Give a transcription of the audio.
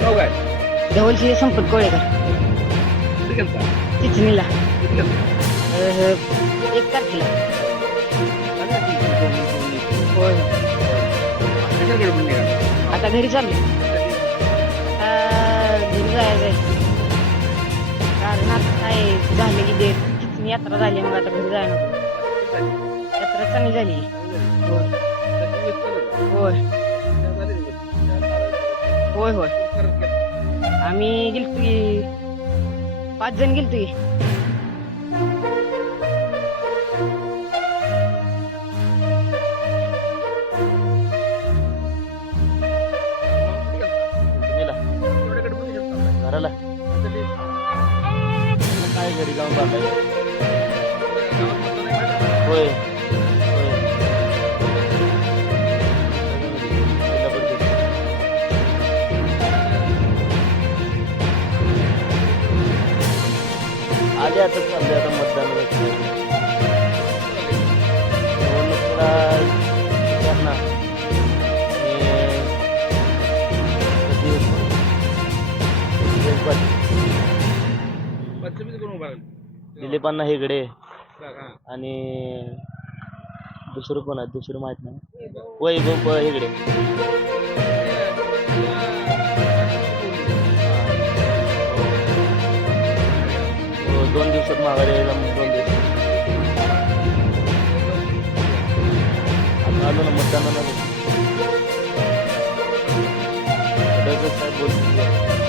नाव काय? धवलशी संपत कोळेकर किती गेलता? चिचणीला किती गेलता? 1 तारखेला. सांगा की होय कशाकडे पण निघाला? आता घरी चालले. आता घरी जायचंय कारण आता काय झाले की चिचणी यात्रा झाली मग आता घरी जायला नको. यात्रा चांगली झाली. होय होय होय आम्ही गेलतो की 5 जण गेलतो की. घराला काय घरी जाऊन बांधायचं. होय आले आता चालले आता मतदान निवडणुकीला करणार दिलीपांना हेगडे आणि दुसरं कोण आहे दुसरं माहित नाही. वैभव हेगडे. हो, 2 दिवसात माघारी यायला 2 दिवस आता आलो ना मतदानाला. साहेब बोलतो